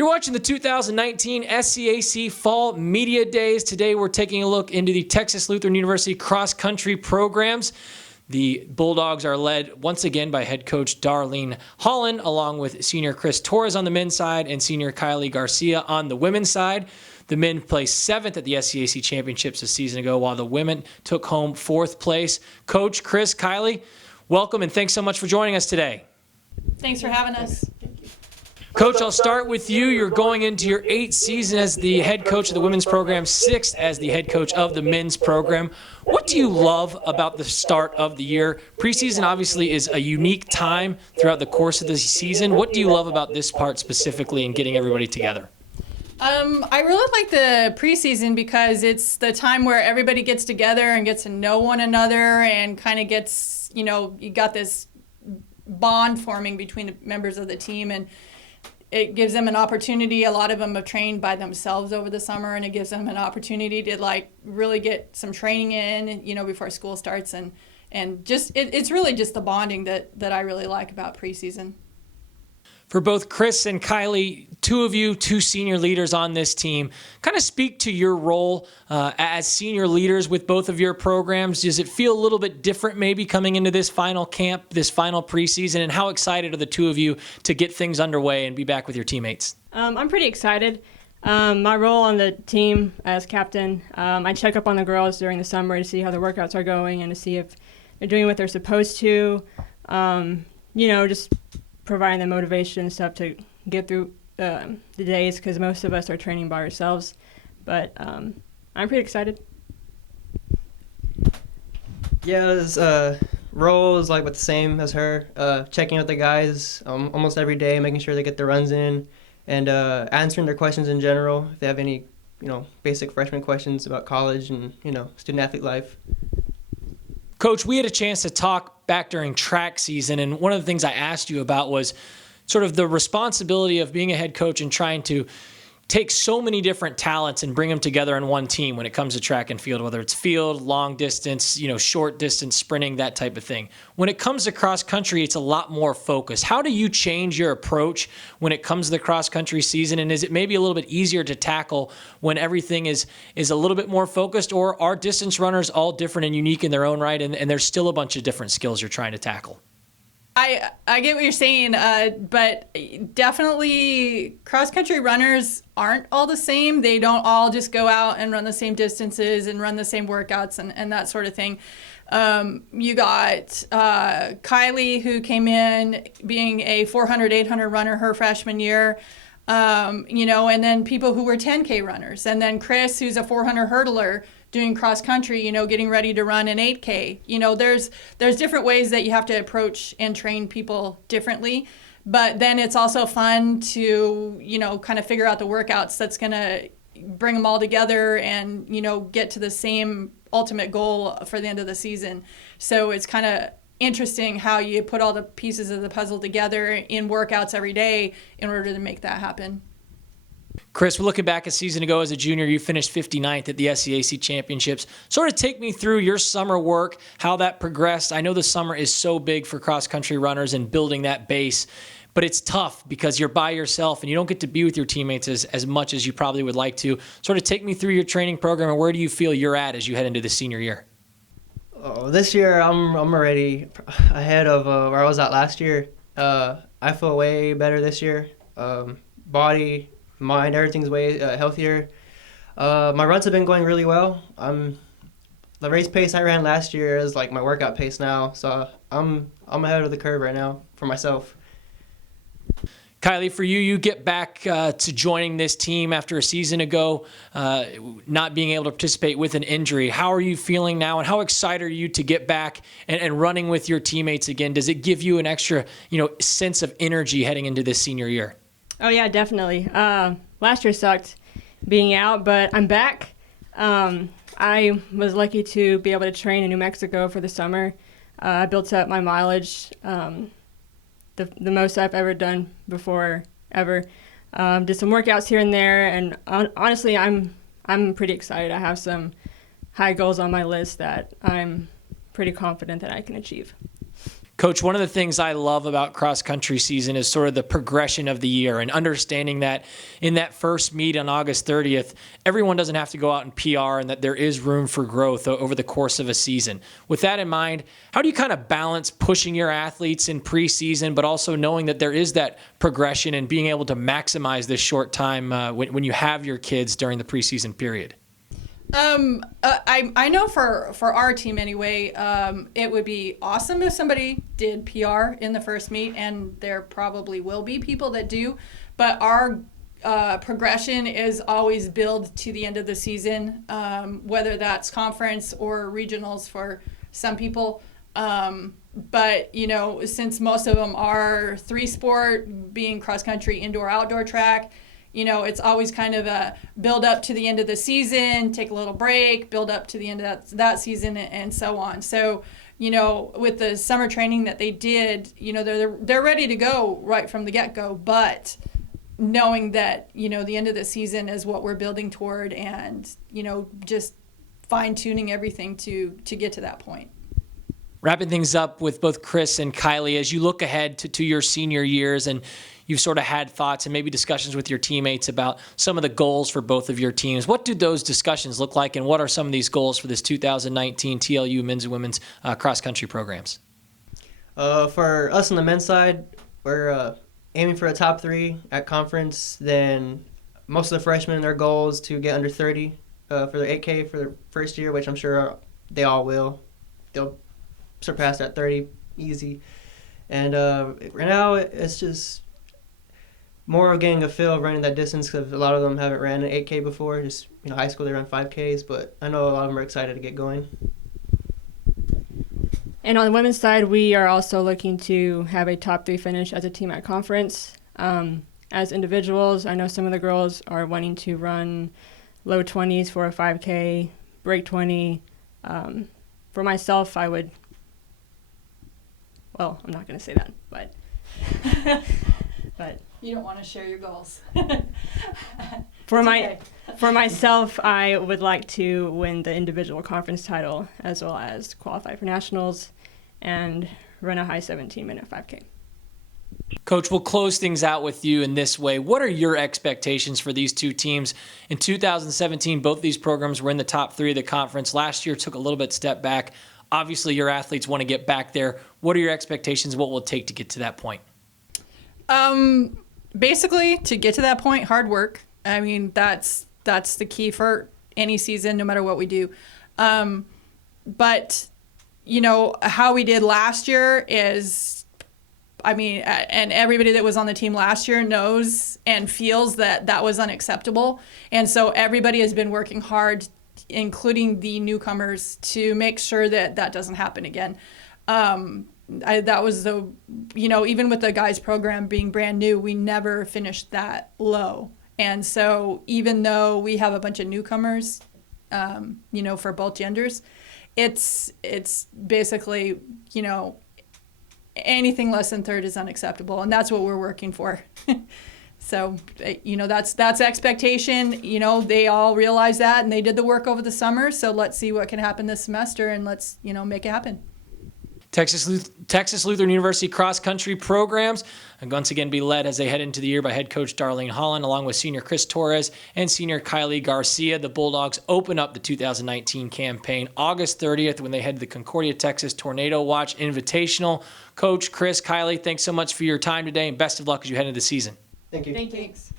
You're watching the 2019 SCAC Fall Media Days. Today we're taking a look into the Texas Lutheran University cross-country programs. The Bulldogs are led once again by head coach Darlene Holland, along with senior Chris Torres on the men's side and senior Kylee Garcia on the women's side. The men placed 7th at the SCAC Championships a season ago, while the women took home 4th place. Coach, Chris, Kylee, welcome and thanks so much for joining us today. Thanks for having us. Coach, I'll start with you. You're going into your 8th season as the head coach of the women's program, 6th as the head coach of the men's program. What do you love about the start of the year? Preseason obviously is a unique time throughout the course of the season. What do you love about this part specifically in getting everybody together? I really like the preseason because it's the time where everybody gets together and gets to know one another and kind of gets, you got this bond forming between the members of the team, and it gives them an opportunity. A lot of them have trained by themselves over the summer, and it gives them an opportunity to really get some training in, before school starts, and just it's really just the bonding that I really like about preseason. For both Chris and Kylee, two of you, 2 senior leaders on this team, kind of speak to your role as senior leaders with both of your programs. Does it feel a little bit different maybe coming into this final camp, this final preseason, and how excited are the 2 of you to get things underway and be back with your teammates? I'm pretty excited. My role on the team as captain, I check up on the girls during the summer to see how their workouts are going and to see if they're doing what they're supposed to, just providing them motivation and stuff to get through the days, because most of us are training by ourselves. But I'm pretty excited. Yeah, his role is with the same as her, checking out the guys almost every day, making sure they get their runs in, and answering their questions in general, if they have any, basic freshman questions about college and, student-athlete life. Coach, we had a chance to talk back during track season, and one of the things I asked you about was sort of the responsibility of being a head coach and trying to take so many different talents and bring them together in one team when it comes to track and field, whether it's field, long distance, short distance, sprinting, that type of thing. When it comes to cross country, it's a lot more focused. How do you change your approach when it comes to the cross country season? And is it maybe a little bit easier to tackle when everything is a little bit more focused, or are distance runners all different and unique in their own right, and there's still a bunch of different skills you're trying to tackle? I get what you're saying, but definitely cross-country runners aren't all the same. They don't all just go out and run the same distances and run the same workouts and that sort of thing. You got Kylee, who came in being a 400, 800 runner her freshman year, and then people who were 10K runners. And then Chris, who's a 400 hurdler, doing cross country, getting ready to run an 8K. There's different ways that you have to approach and train people differently. But then it's also fun to, kind of figure out the workouts that's going to bring them all together and, get to the same ultimate goal for the end of the season. So it's kind of interesting how you put all the pieces of the puzzle together in workouts every day in order to make that happen. Chris, we're looking back a season ago as a junior. You finished 59th at the SCAC Championships. Sort of take me through your summer work, how that progressed. I know the summer is so big for cross-country runners and building that base, but it's tough because you're by yourself and you don't get to be with your teammates as much as you probably would like to. Sort of take me through your training program, and where do you feel you're at as you head into the senior year? Oh, this year I'm already ahead of where I was at last year. I feel way better this year. Body, mind, everything's way healthier. My runs have been going really well. The race pace I ran last year is my workout pace now, so I'm ahead of the curve right now for myself. Kylee, for you, you get back to joining this team after a season ago, not being able to participate with an injury. How are you feeling now, and how excited are you to get back and running with your teammates again? Does it give you an extra, sense of energy heading into this senior year? Oh, yeah, definitely. Last year sucked being out, but I'm back. I was lucky to be able to train in New Mexico for the summer. I built up my mileage, the most I've ever done before, ever. Did some workouts here and there, and honestly, I'm pretty excited. I have some high goals on my list that I'm pretty confident that I can achieve. Coach, one of the things I love about cross country season is sort of the progression of the year and understanding that in that first meet on August 30th, everyone doesn't have to go out and PR and that there is room for growth over the course of a season. With that in mind, how do you kind of balance pushing your athletes in preseason, but also knowing that there is that progression and being able to maximize this short time when you have your kids during the preseason period? I know for our team anyway, it would be awesome if somebody did PR in the first meet, and there probably will be people that do, but our progression is always build to the end of the season, whether that's conference or regionals for some people. But, you know, since most of them are 3-sport, being cross country, indoor, outdoor track, you know, it's always kind of a build up to the end of the season, take a little break, build up to the end of that season, and so on. So, you know, with the summer training that they did, you know, they're ready to go right from the get-go, but knowing that, you know, the end of the season is what we're building toward, and, you know, just fine-tuning everything to get to that point. Wrapping things up with both Chris and Kylee, as you look ahead to your senior years and you've sort of had thoughts and maybe discussions with your teammates about some of the goals for both of your teams, what do those discussions look like, and what are some of these goals for this 2019 TLU men's and women's cross-country programs? For us on the men's side, we're aiming for a top 3 at conference. Then most of the freshmen, their goal is to get under 30 for their 8K for their first year, which I'm sure they all will. They'll surpass that 30 easy. And right now it's just more of getting a feel of running that distance, because a lot of them haven't ran an 8K before. Just, you know, high school they run 5Ks, but I know a lot of them are excited to get going. And on the women's side, we are also looking to have a top 3 finish as a team at conference. As individuals, I know some of the girls are wanting to run low 20s for a 5K, break 20. For myself, I would, well, I'm not going to say that, but but You don't want to share your goals. for okay. for myself, I would like to win the individual conference title, as well as qualify for nationals and run a high 17-minute 5K. Coach, we'll close things out with you in this way. What are your expectations for these two teams? In 2017, both these programs were in the top 3 of the conference. Last year took a little bit step back. Obviously, your athletes want to get back there. What are your expectations? What will it take to get to that point? Basically, to get to that point, hard work. I mean, that's the key for any season, no matter what we do. But, you know, how we did last year is, I mean, and everybody that was on the team last year knows and feels that that was unacceptable. And so everybody has been working hard, including the newcomers, to make sure that that doesn't happen again. That was the, you know, even with the guys program being brand new, we never finished that low. And so even though we have a bunch of newcomers, you know, for both genders, it's basically, you know, anything less than third is unacceptable. And that's what we're working for. So, you know, that's expectation. You know, they all realize that, and they did the work over the summer. So let's see what can happen this semester, and let's, you know, make it happen. Texas Lutheran University cross-country programs and once again be led as they head into the year by head coach Darlene Holland, along with senior Chris Torres and senior Kylee Garcia. The Bulldogs open up the 2019 campaign August 30th when they head to the Concordia, Texas Tornado Watch Invitational. Coach, Chris, Kylee, thanks so much for your time today, and best of luck as you head into the season. Thank you. Thanks.